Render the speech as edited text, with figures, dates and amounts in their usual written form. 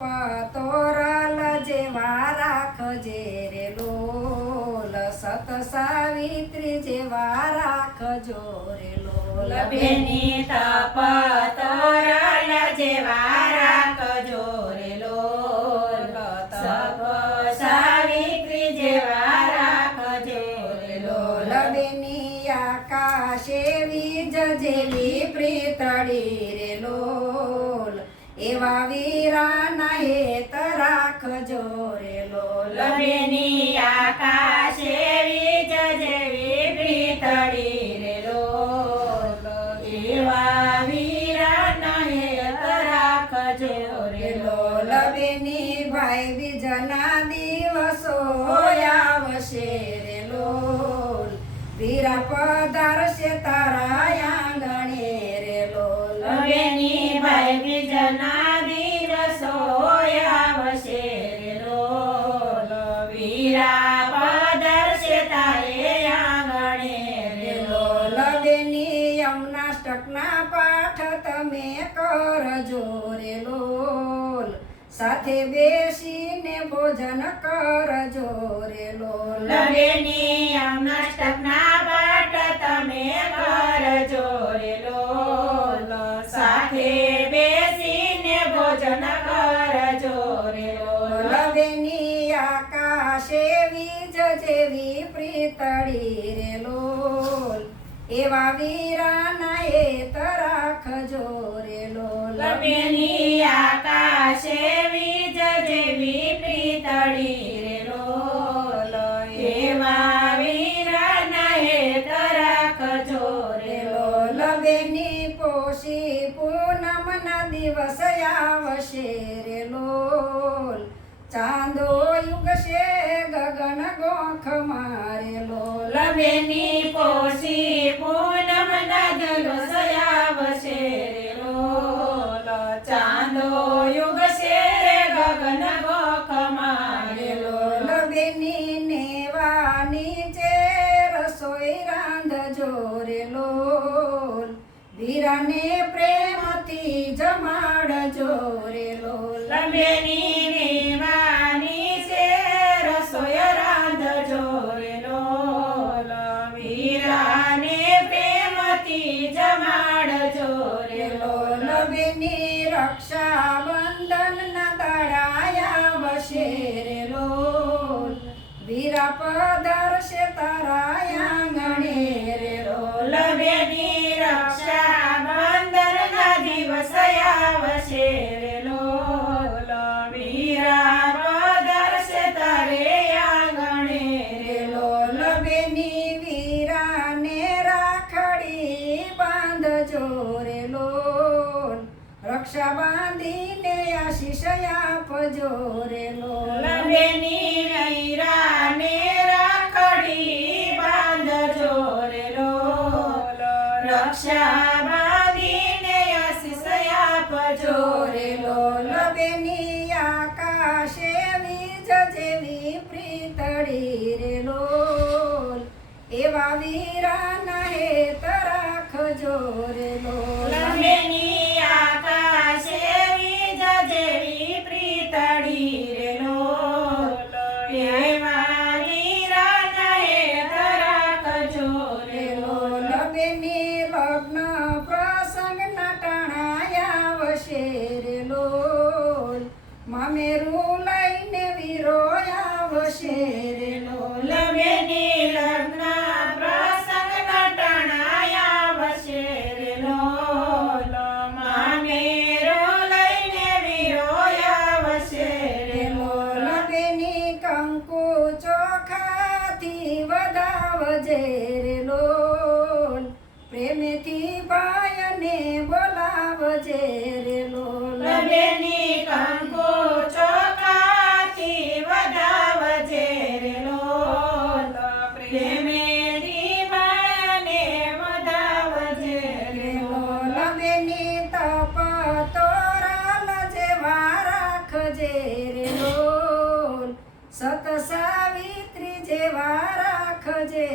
તોરલ જેવા રાખજે રે લોલ, સત સાવિત્રી જેવા રાખજો રે લોલ. બેની તપ તોરલ જેવા રાખજો રે લોલ, તપ સાવિત્રી જેવા રાખજો રે લોલ. બેની આકાશે વીજ જેવી પ્રીતળી રે લોલ, એવા વીરાના હેત રાખજો રે લોલ. બેની આકાશે વીજ જેવી પ્રીતળી રે લોલ, એવા વીરાના હેત રાખજો રે લોલ. બેની ભાઈ બીજના દિવસો આવશે રે લોલ, વીરા પધારશે તારા આંગણે રે લોલ. બેની ભાઈ બીજના દિવસો આવશે રે લોલ, વીરા પધારશે તારે આંગણે રે લોલ. બેની યમનાષ્ટકના પાઠ તમે કરજો રે લોલ, સાથે બેસીને ભોજન કરજો રે લોલ. બેની યમનાષ્ટકના પાઠ તમે કરજો રે લોલ, સાથે બેસીને ભોજન કરજો રે લોલ. બેની આકાશે વીજ જેવી પ્રીતળી રે લોલ, એવા વીરાના હેત રાખજો રે લોલ. બેની આકાશે વીજ જેવી પ્રીતળી રે લોલ, એવા વીરાના હેત રાખજો રે લોલ. બેની પોષી પૂનમના દિવસ આવશે રે લોલ, ચાંદો યુગશે ગગન ગોખ મારે લોલ. બેની પોષી પૂનમના દિવસ આવશે રે લોલ, ચાંદો યુગશે ગગન ગોખ મારે લોલ. બેની નેવાની જે રસોઈ રાંધજો રે લોલ, વીરાને પ્રેમથી જમાડજો રે લોલ. બેની નેવાની છે રસોઈ રાંધજો રે લોલ, વીરાને પ્રેમથી જમાડજો રે લોલ. બેની રક્ષાબંધનના દાડા આવશે રે લોલ, વીરા પધારશે તારા આંગણે રે લોલ. બેની રક્ષાબંધનના દિવસ આવશે રે લોલ, વીરા પધારશે તારે આંગણે રે લોલ. બેની વીરાને રાખડી બાંધજો રે લોલ, રક્ષા બાંધીને આશીષ આપજો રે લોલ. બેની વીરાને રાખડી બાંધજો રે લોલ, રક્ષા બાંધીને આશીષ આપજો રે લોલ. બેની આકાશે વીજ જેવી પ્રીતળી રે લોલ, એવા વીરાના હેત રાખજો રે લોલ. બેની આકાશે વીજ જેવી પ્રીતળી રે લોલ, એવા વીરાના હેત રાખજો રે લોલ. બેની લગ્ન પ્રસંગના ટાણા આવશે રે લોલ, મામેરું લઈને વીરો આવશે રે લોલ. બેની લગ્ન પ્રસંગના ટાણા આવશે રે લોલ, મામેરો લઈને વીરો આવશે રે લોલ. બેની કંકુ ચોખાથી વધાવજે રે લોલ, પ્રેમથી ભાઈને બોલાવજે રે લોલ. બેની કંકુ ચોખાથી વધાવજે રે લોલ, પ્રેમેથી ભાઈને વધાવજે રે લોલ. બેની તપ તોરલ જેવા રાખજે રે લોલ, સત સાવિત્રી જેવા રાખજે